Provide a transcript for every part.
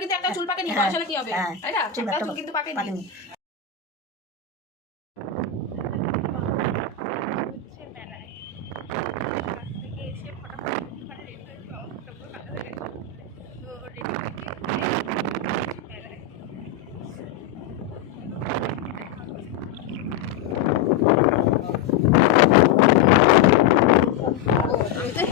কিন্তু একটা চুল পাকেনি, আসলে কি হবে তাই না? একটা চুল কিন্তু পাকেনি।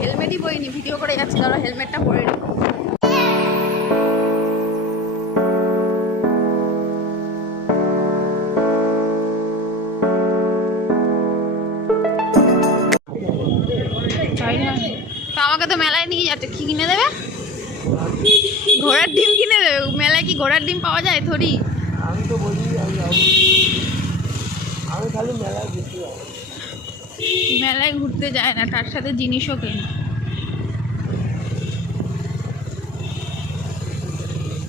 হেলমেটই পরিনি, ভিডিও করে যাচ্ছি, ধরো হেলমেটটা পরে নি। আমাকে তো মেলায় নিয়ে যাচ্ছে, কি কিনে দেবে? ঘোড়ার ডিম কিনে দেবে? মেলায় কি ঘোড়ার ডিম পাওয়া যায়? থরি আমি তো বলি আমি খালি মেলায় ঘুরতে যাই। মেলায় ঘুরতে যায় না, তার সাথে জিনিসও কেনে।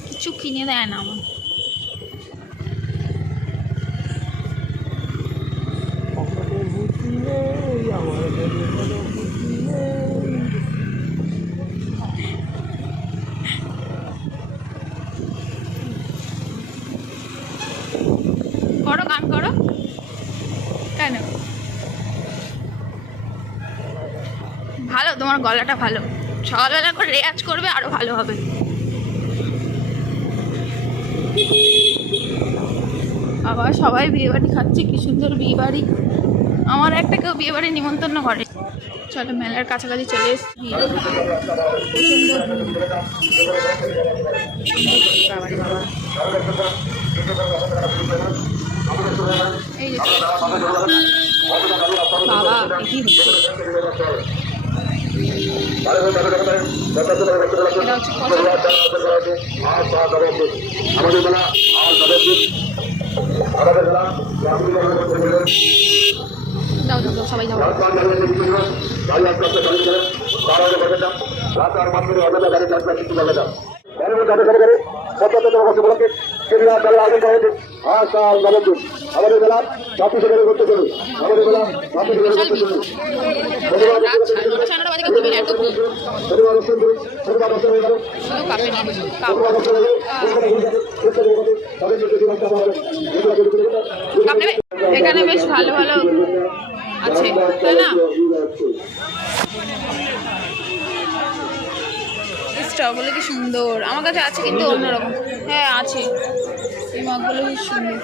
কিছু কিনে দেয় না আমার। করো, গান করো। কেন? ভালো, তোমার গলাটা ভালো। সকালবেলা করে রেয়াজ করবে, আরো ভালো হবে। আবার সবাই বিয়ে বাড়ি খাচ্ছে, কি সুন্দর বিয়ে বাড়ি। আমার একটা কেউ বিয়ে বাড়ি নিমন্ত্রণ করে। চলো, মেলার কাছাকাছি চলে এসেছি। এই যে বাবা, কি হচ্ছে? এটা হচ্ছে দাও দাও দাও, সবাই যাও। আমাদের বেলা জাতি সেখানে করতে চলুন, আমাদের বেলা জাতি সেখানে করতে চলুন। এখানে বেশ ভালো ভালো আছে, তাই না? স্টলগুলো কি সুন্দর, আমার কাছে আছে কিন্তু অন্যরকম। হ্যাঁ আছে, এই মগগুলো বেশ সুন্দর,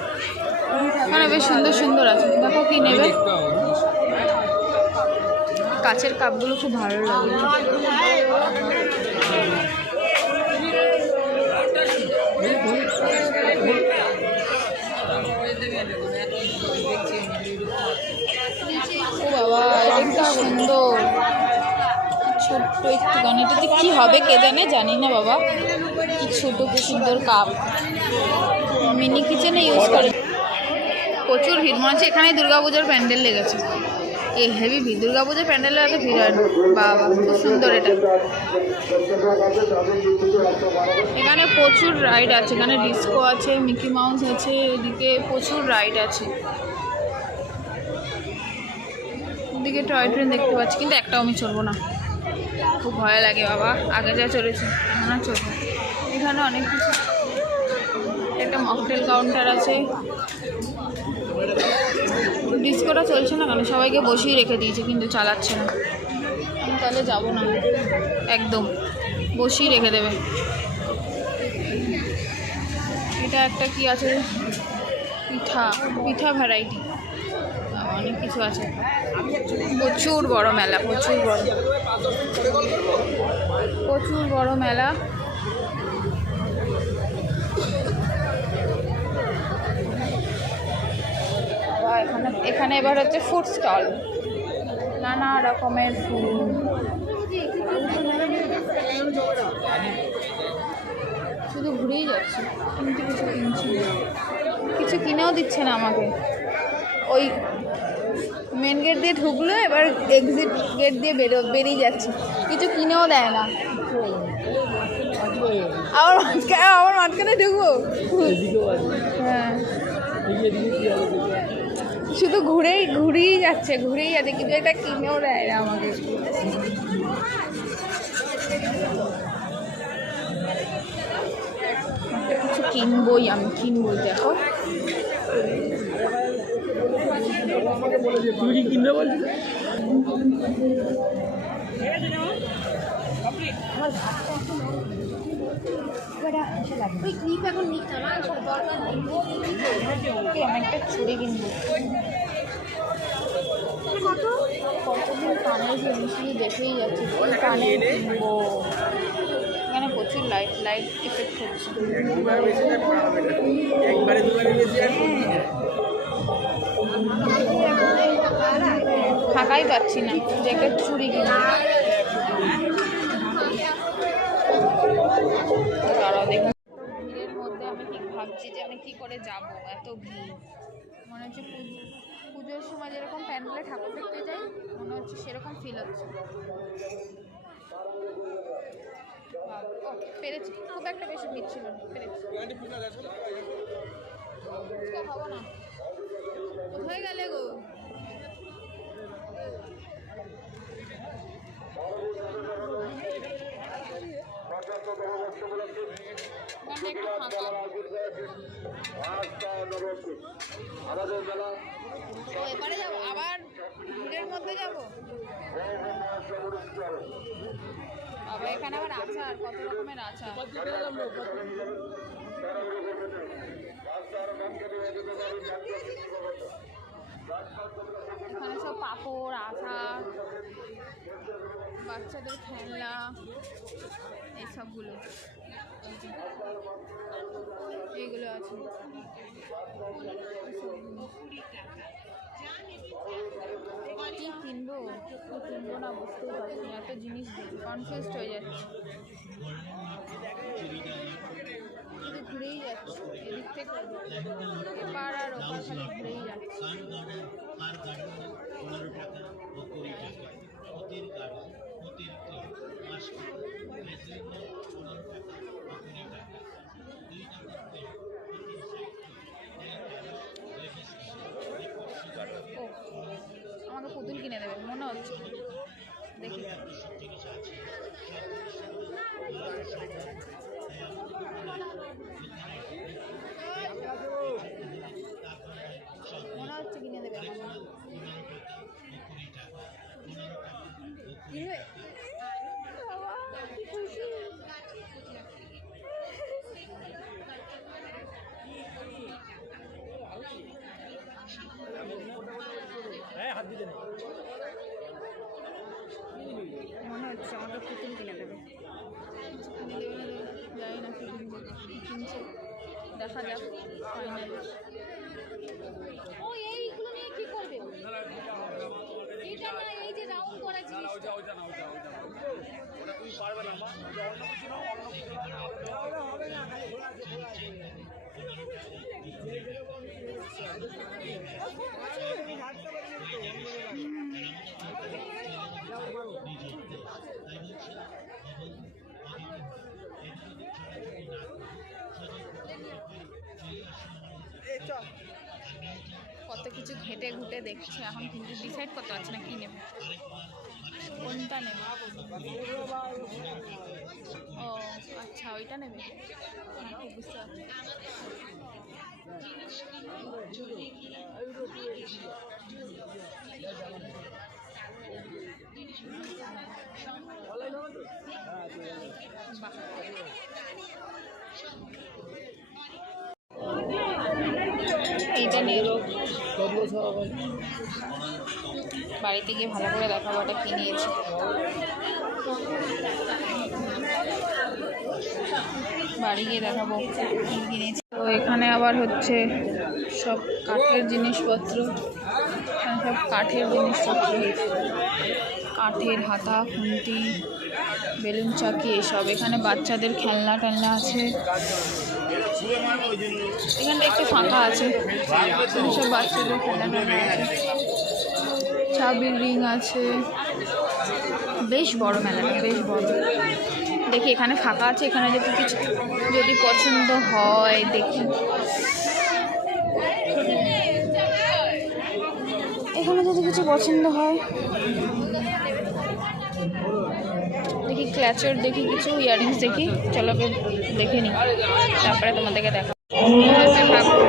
মানে বেশ সুন্দর সুন্দর আছে। দেখো কি নেবে। কাচের কাপগুলো খুব ভালো লাগে। ও বাবা, এটা কি সুন্দর, ছোট্ট একটুখানি। এটা কি হবে কে জানে, জানি না বাবা। কি ছোট, কি সুন্দর কাপ, মিনি কিচেনে ইউজ করে। প্রচুর ভিড়, মনে হচ্ছে এখানে দুর্গাপুজোর প্যান্ডেল লেগেছে। এই হেভি ভিড়, দুর্গাপুজোর প্যান্ডেলে এত ভিড় হয় না। বাবা, খুব সুন্দর এটা। এখানে প্রচুর রাইড আছে, এখানে ডিস্কো আছে, মিকি মাউস আছে, এদিকে প্রচুর রাইড আছে। এদিকে টয় ট্রেন দেখতে পাচ্ছি, কিন্তু একটাও আমি চলবো না, খুব ভয় লাগে বাবা। আগে যা চলেছে এখন আর চলবো। এখানে অনেক কিছু, একটা মকটেল কাউন্টার আছে। ডিস্কোটা চলছে না কেন? সবাইকে বসিয়ে রেখে দিয়েছে, কিন্তু চালাচ্ছে না। আমি তাহলে যাবো না, একদম বসিয়ে রেখে দেবে। এটা একটা কি আছে, পিঠা, পিঠা ভ্যারাইটি, অনেক কিছু আছে। প্রচুর বড় মেলা, প্রচুর বড়, প্রচুর বড় মেলা। এখানে এবার হচ্ছে ফুড স্টল, নানা রকমের ফুড। শুধু ঘুরেই যাচ্ছে, কিন্তু কিছু কিনছি, কিছু কিনেও দিচ্ছে না আমাকে। ওই মেন গেট দিয়ে ঢুকলো, এবার এক্সিট গেট দিয়ে বেরিয়ে যাচ্ছে, কিছু কিনেও দেয় না। আমার মাঝখানে ঢুকবো? হ্যাঁ, শুধু ঘুরেই যাচ্ছে, কিন্তু এটা কিনেও দেয় না আমাকে। কিনবই দেখো। তুমি কি কিনবে বলছো? আমি একটা চুড়ি কিনবো। কতদিন কানের জিনিস দেখেই যাচ্ছি, কানে কিনবো। এখানে প্রচুর লাইট এফেক্ট হচ্ছে। ফাঁকাই পাচ্ছি না যে একটা চুড়ি কিনবো। তারা দেখুন ভিড়ের মধ্যে আমি ঠিক ভাবছি যে আমি কি করে যাব। এত ভিড়, মনে হচ্ছে পুজোর সময় যেরকম প্যান্ডেলে ঠাকুর দেখতে যাই মনে হচ্ছে সেরকম ফিল হচ্ছে। ও পেরেছি, খুব একটা বেশি ভিড় ছিল না, পেরেছি। খাবো না, কোথায় গেলে গো? এবারে যাবো, আবার ভিড়ের মধ্যে যাবো। আবার এখানে আবার আচার, কত রকমের আচার। এখানে সব পাঁপড়, আচার, বাচ্চাদের খেলনা, এইসবগুলো এইগুলো আছে। কি কিনবো না বুঝতেই পারছি না, এত জিনিস দেখি কনফিউজড হয়ে যাচ্ছে। ঘুরেই যাচ্ছে এদিক থেকে এপার আর ওপার, খালি ঘুরেই যাচ্ছে। আমাকে পুতুল কিনে দেবে মনে হচ্ছে, দেখি। মনে হচ্ছে কিনে দেবে মনে হচ্ছে আমাকে পুতুল কিনে দেবে। জানি না কি কিনছে, দেখা যাক ফাইনালি। ও এইগুলো নিয়ে কি করবে? এটা না, এই যে রাউন্ড করা জিনিস, ওটা তুমি পারবে না মা, অন্য কিছু না, অন্য কিছু হবে না, খালি ঘোরা আছে। কত কিছু ঘেটে ঘুটে দেখছে এখন, কিন্তু ডিসাইড করতে পারছে না কি নেবে, কোনটা নেবে। ও আচ্ছা, ওইটা নেবে, বুঝতে পারছি। এইটা নিয়ে বাড়িতে গিয়ে ভালো করে দেখাবো ওটা কি নিয়েছি। বাড়ি গিয়ে দেখাবো কি কিনেছি। তো এখানে আবার হচ্ছে সব কাঠের জিনিসপত্র, সব কাঠের জিনিসপত্র, কাঠের হাতা, খুন্তি, বেলুন চাকি, এসব। এখানে বাচ্চাদের খেলনা টেলনা আছে। এখানটা একটু ফাঁকা আছে, সব বাচ্চাদের খেলনা টেলনা আছে। চাবির রিং আছে, বেশ বড় মেলাটা, বেশ বড়। দেখি এখানে ফাঁকা আছে, এখানে যদি কিছু যদি পছন্দ হয় দেখি। এখানে যদি কিছু পছন্দ হয় দেখি, ক্ল্যাচের দেখি, কিছু ইয়াররিংস দেখি। চলো দেখে নিই, তারপরে তোমাদেরকে দেখা। এই হচ্ছে ঠাকুর।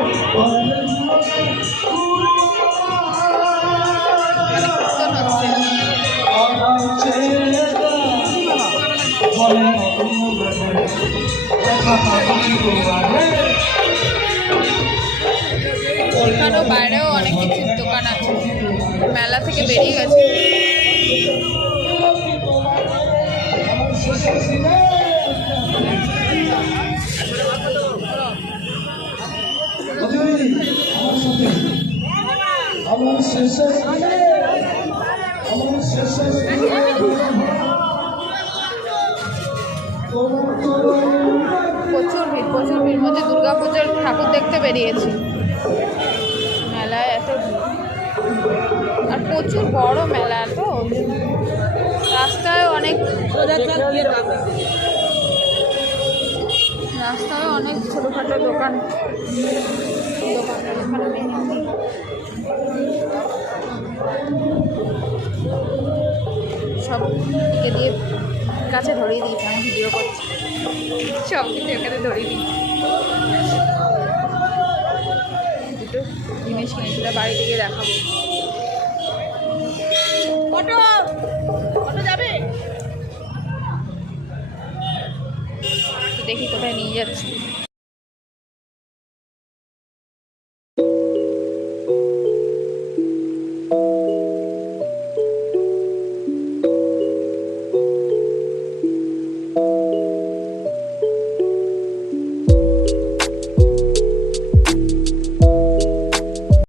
মানে কীর্তন হচ্ছে। এখানেও বাইরেও অনেক কিছুর দোকান আছে, মেলা থেকে বেরিয়ে গেছে। প্রচুর ভিড় মধ্যে দুর্গাপুজোর ঠাকুর দেখতে বেরিয়েছি। মেলায় এত ভিড়, আর প্রচুর বড় মেলা, তো রাস্তায় অনেক ছোটোখাটো দোকান এখানে মেহেন্দি। সব দিকে দিয়ে কাছে ধরিয়ে দিয়েছি, আমি ভিডিও করছি, সব কিছু এখানে ধরিয়ে দিয়েছি। দুটো জিনিস কিনেছিলাম, বাড়ি থেকে দেখাবো। অটো যাবে তো, দেখি কোথায় নিয়ে যাচ্ছে।